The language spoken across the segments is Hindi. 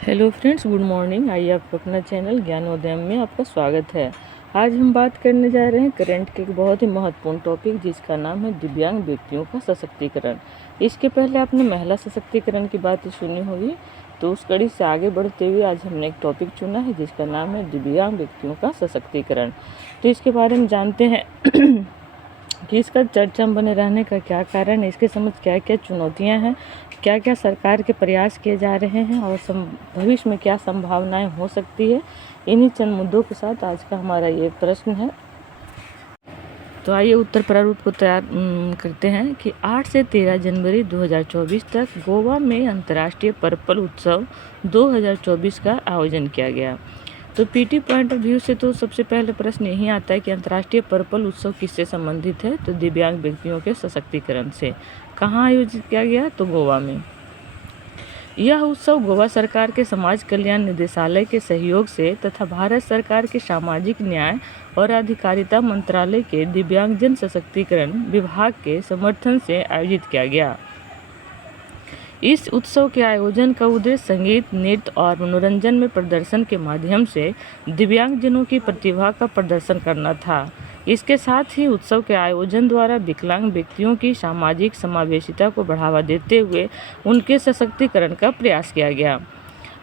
Hello friends, good morning. आइए आपको अपना चैनल ज्ञानोदय में आपका स्वागत है। आज हम बात करने जा रहे हैं करंट के एक बहुत ही महत्वपूर्ण टॉपिक, जिसका नाम है दिव्यांग व्यक्तियों का सशक्तिकरण। इसके पहले आपने महिला सशक्तिकरण की बात सुनी होगी, तो उस कड़ी से आगे बढ़ते हुए आज हमने एक टॉपिक चुना है जिसका नाम है दिव्यांग व्यक्तियों का सशक्तिकरण। तो इसके बारे में जानते हैं कि इसका चर्चा में बने रहने का क्या कारण है, इसके समझ क्या क्या चुनौतियां हैं, क्या क्या सरकार के प्रयास किए जा रहे हैं और भविष्य में क्या संभावनाएं हो सकती है। इन्हीं चंद मुद्दों के साथ आज का हमारा ये प्रश्न है। तो आइए उत्तर प्रारूप को तैयार करते हैं कि 8 से 13 जनवरी 2024 तक गोवा में अंतर्राष्ट्रीय पर्पल उत्सव 2024 का आयोजन किया गया। तो पीटी पॉइंट ऑफ व्यू से तो सबसे पहले प्रश्न यही आता है कि अंतर्राष्ट्रीय पर्पल उत्सव किससे संबंधित है। तो दिव्यांग व्यक्तियों के सशक्तिकरण से। कहाँ आयोजित किया गया? तो गोवा में। यह उत्सव गोवा सरकार के समाज कल्याण निदेशालय के सहयोग से तथा भारत सरकार के सामाजिक न्याय और अधिकारिता मंत्रालय के दिव्यांगजन सशक्तिकरण विभाग के समर्थन से आयोजित किया गया। इस उत्सव के आयोजन का उद्देश्य संगीत, नृत्य और मनोरंजन में प्रदर्शन के माध्यम से दिव्यांगजनों की प्रतिभा का प्रदर्शन करना था। इसके साथ ही उत्सव के आयोजन द्वारा विकलांग व्यक्तियों की सामाजिक समावेशिता को बढ़ावा देते हुए उनके सशक्तिकरण का प्रयास किया गया।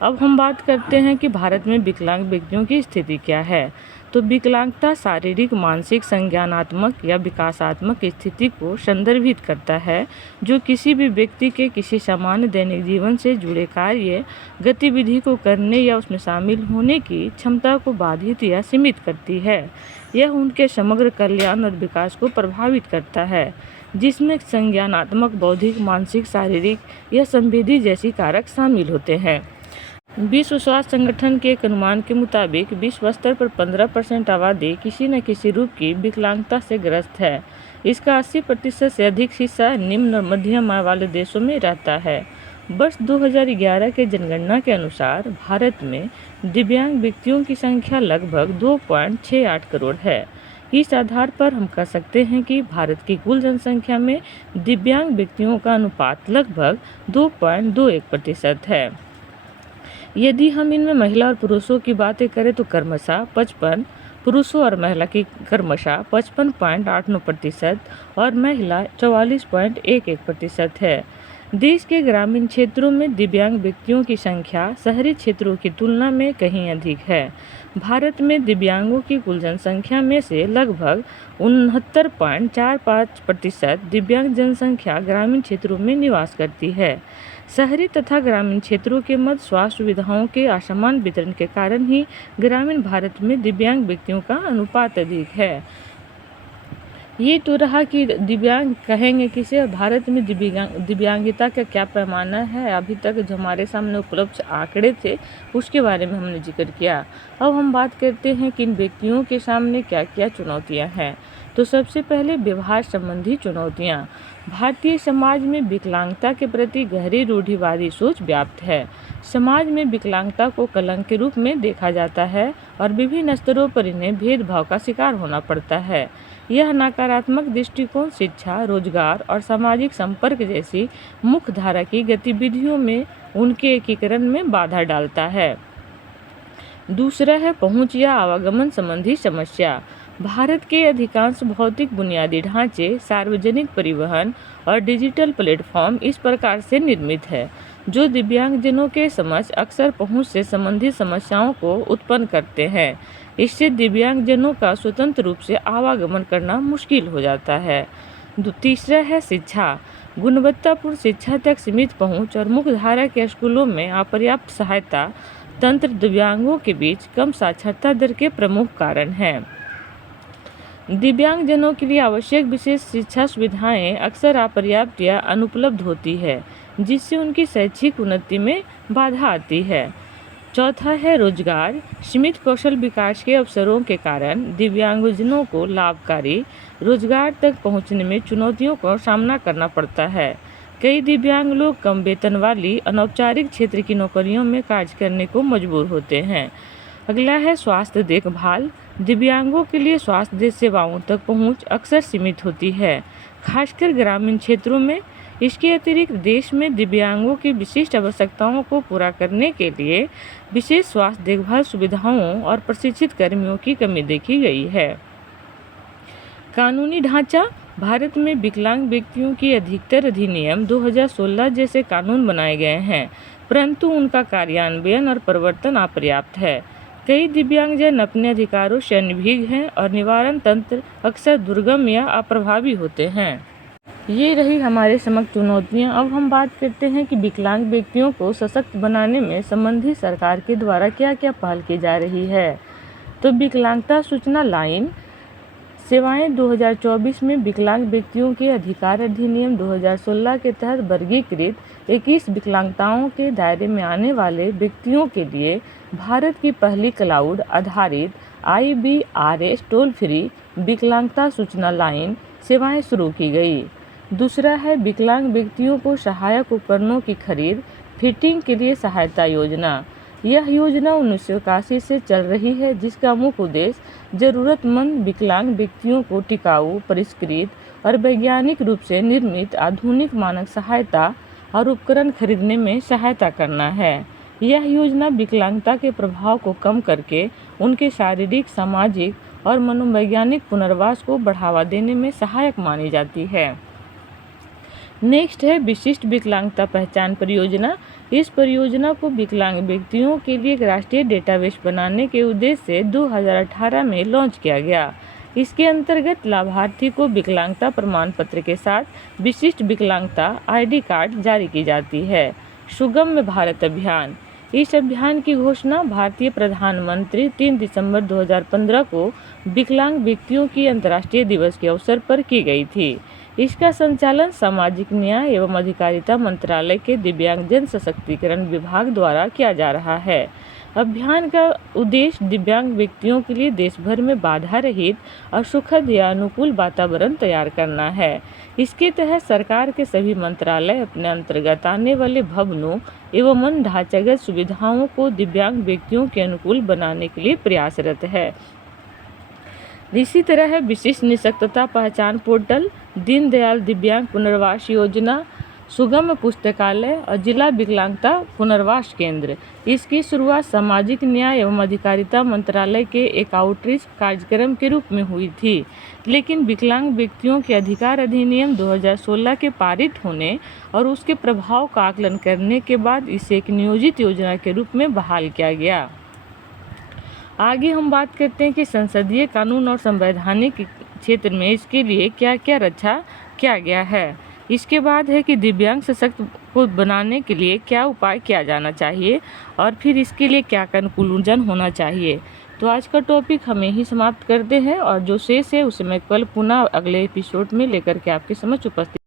अब हम बात करते हैं कि भारत में विकलांग व्यक्तियों की स्थिति क्या है। तो विकलांगता शारीरिक, मानसिक, संज्ञानात्मक या विकासात्मक स्थिति को संदर्भित करता है जो किसी भी व्यक्ति के किसी सामान्य दैनिक जीवन से जुड़े कार्य गतिविधि को करने या उसमें शामिल होने की क्षमता को बाधित या सीमित करती है। यह उनके समग्र कल्याण और विकास को प्रभावित करता है, जिसमें संज्ञानात्मक, बौद्धिक, मानसिक, शारीरिक या संवेदी जैसी कारक शामिल होते हैं। विश्व स्वास्थ्य संगठन के एक अनुमान के मुताबिक विश्व स्तर पर 15% आबादी किसी न किसी रूप की विकलांगता से ग्रस्त है। इसका 80% से अधिक हिस्सा निम्न और मध्यम आय वाले देशों में रहता है। वर्ष 2011 के जनगणना के अनुसार भारत में दिव्यांग व्यक्तियों की संख्या लगभग 2.68 करोड़ है। इस आधार पर हम कह सकते हैं कि भारत की कुल जनसंख्या में दिव्यांग व्यक्तियों का अनुपात लगभग 2.21% है। यदि हम इनमें महिला और पुरुषों की बातें करें तो क्रमशः 55 पुरुषों और महिला की क्रमशः 55.89% और महिला 44.11% है। देश के ग्रामीण क्षेत्रों में दिव्यांग व्यक्तियों की संख्या शहरी क्षेत्रों की तुलना में कहीं अधिक है। भारत में दिव्यांगों की कुल जनसंख्या में से लगभग 69.45% दिव्यांग जनसंख्या ग्रामीण क्षेत्रों में निवास करती है। शहरी तथा ग्रामीण क्षेत्रों के मध्य स्वास्थ्य सुविधाओं के असमान वितरण के कारण ही ग्रामीण भारत में दिव्यांग व्यक्तियों का अनुपात अधिक है। ये तो रहा कि दिव्यांग कहेंगे किसे, भारत में दिव्यांगिता का क्या पैमाना है। अभी तक जो हमारे सामने उपलब्ध आंकड़े थे उसके बारे में हमने जिक्र किया। अब हम बात करते हैं कि इन व्यक्तियों के सामने क्या क्या चुनौतियां हैं। तो सबसे पहले व्यवहार संबंधी चुनौतियां। भारतीय समाज में विकलांगता के प्रति गहरी रूढ़िवादी सोच व्याप्त है। समाज में विकलांगता को कलंक के रूप में देखा जाता है और विभिन्न स्तरों पर इन्हें भेदभाव का शिकार होना पड़ता है। यह नकारात्मक दृष्टिकोण शिक्षा, रोजगार और सामाजिक संपर्क जैसी मुख्य धारा की गतिविधियों में उनके एकीकरण में बाधा डालता है। दूसरा है पहुंच या आवागमन संबंधी समस्या। भारत के अधिकांश भौतिक बुनियादी ढांचे, सार्वजनिक परिवहन और डिजिटल प्लेटफॉर्म इस प्रकार से निर्मित है जो दिव्यांगजनों के समक्ष अक्सर पहुंच से संबंधित समस्याओं को उत्पन्न करते हैं। इससे दिव्यांगजनों का स्वतंत्र रूप से आवागमन करना मुश्किल हो जाता है। तीसरा है शिक्षा। गुणवत्तापूर्ण शिक्षा तक सीमित पहुंच और मुख्यधारा के स्कूलों में अपर्याप्त सहायता तंत्र दिव्यांगों के बीच कम साक्षरता दर के प्रमुख कारण हैं। दिव्यांगजनों के लिए आवश्यक विशेष शिक्षा सुविधाएं अक्सर अपर्याप्त या अनुपलब्ध होती है, जिससे उनकी शैक्षिक उन्नति में बाधा आती है। चौथा है रोजगार। सीमित कौशल विकास के अवसरों के कारण दिव्यांगजनों को लाभकारी रोजगार तक पहुंचने में चुनौतियों का सामना करना पड़ता है। कई दिव्यांग लोग कम वेतन वाली अनौपचारिक क्षेत्र की नौकरियों में कार्य करने को मजबूर होते हैं। अगला है स्वास्थ्य देखभाल। दिव्यांगों के लिए स्वास्थ्य सेवाओं तक पहुंच अक्सर सीमित होती है, खासकर ग्रामीण क्षेत्रों में। इसके अतिरिक्त देश में दिव्यांगों की विशिष्ट आवश्यकताओं को पूरा करने के लिए विशेष स्वास्थ्य देखभाल सुविधाओं और प्रशिक्षित कर्मियों की कमी देखी गई है। कानूनी ढांचा। भारत में विकलांग व्यक्तियों की अधिकतर अधिनियम 2016 जैसे कानून बनाए गए हैं, परंतु उनका कार्यान्वयन और प्रवर्तन अपर्याप्त है। कई दिव्यांगजन अपने अधिकारों से अनभिज्ञ हैं और निवारण तंत्र अक्सर दुर्गम या अप्रभावी होते हैं। ये रही हमारे समक्ष चुनौतियाँ। अब हम बात करते हैं कि विकलांग व्यक्तियों को सशक्त बनाने में संबंधित सरकार के द्वारा क्या क्या पहल की जा रही है। तो विकलांगता सूचना लाइन सेवाएं 2024 में विकलांग व्यक्तियों के अधिकार अधिनियम 2016 के तहत वर्गीकृत 21 विकलांगताओं के दायरे में आने वाले व्यक्तियों के लिए भारत की पहली क्लाउड आधारित IVRS टोल फ्री विकलांगता सूचना लाइन सेवाएं शुरू की गई। दूसरा है विकलांग व्यक्तियों को सहायक उपकरणों की खरीद फिटिंग के लिए सहायता योजना। यह योजना 1981 से चल रही है, जिसका मुख्य उद्देश्य जरूरतमंद विकलांग व्यक्तियों को टिकाऊ, परिष्कृत और वैज्ञानिक रूप से निर्मित आधुनिक मानक सहायता और उपकरण खरीदने में सहायता करना है। यह योजना विकलांगता के प्रभाव को कम करके उनके शारीरिक, सामाजिक और मनोवैज्ञानिक पुनर्वास को बढ़ावा देने में सहायक मानी जाती है। नेक्स्ट है विशिष्ट विकलांगता पहचान परियोजना। इस परियोजना को विकलांग व्यक्तियों के लिए एक राष्ट्रीय डेटाबेस बनाने के उद्देश्य से 2018 में लॉन्च किया गया। इसके अंतर्गत लाभार्थी को विकलांगता प्रमाण पत्र के साथ विशिष्ट विकलांगता ID कार्ड जारी की जाती है। सुगम्य भारत अभियान। इस अभियान की घोषणा भारतीय प्रधानमंत्री 3 दिसंबर 2015 को विकलांग व्यक्तियों की अंतर्राष्ट्रीय दिवस के अवसर पर की गई थी। इसका संचालन सामाजिक न्याय एवं अधिकारिता मंत्रालय के दिव्यांगजन सशक्तिकरण विभाग द्वारा किया जा रहा है। अभियान का उद्देश्य दिव्यांग व्यक्तियों के लिए देश भर में बाधा रहित और सुखद या अनुकूल वातावरण तैयार करना है। इसके तहत सरकार के सभी मंत्रालय अपने अंतर्गत आने वाले भवनों एवं अन्य ढांचागत सुविधाओं को दिव्यांग व्यक्तियों के अनुकूल बनाने के लिए प्रयासरत है। इसी तरह है विशिष्ट निःशक्तता पहचान पोर्टल, दीनदयाल दिव्यांग पुनर्वास योजना, सुगम्य पुस्तकालय और जिला विकलांगता पुनर्वास केंद्र। इसकी शुरुआत सामाजिक न्याय एवं अधिकारिता मंत्रालय के एक आउटरीच कार्यक्रम के रूप में हुई थी, लेकिन विकलांग व्यक्तियों के अधिकार अधिनियम 2016 के पारित होने और उसके प्रभाव का आकलन करने के बाद इसे एक नियोजित योजना के रूप में बहाल किया गया। आगे हम बात करते हैं कि संसदीय कानून और संवैधानिक क्षेत्र में इसके लिए क्या क्या रक्षा किया गया है। इसके बाद है कि दिव्यांग सशक्त को बनाने के लिए क्या उपाय किया जाना चाहिए और फिर इसके लिए क्या कंक्लूजन होना चाहिए। तो आज का टॉपिक हम यही समाप्त करते हैं और जो शेष है उसे मैं कल पुनः अगले एपिसोड में लेकर के आपके समक्ष उपस्थित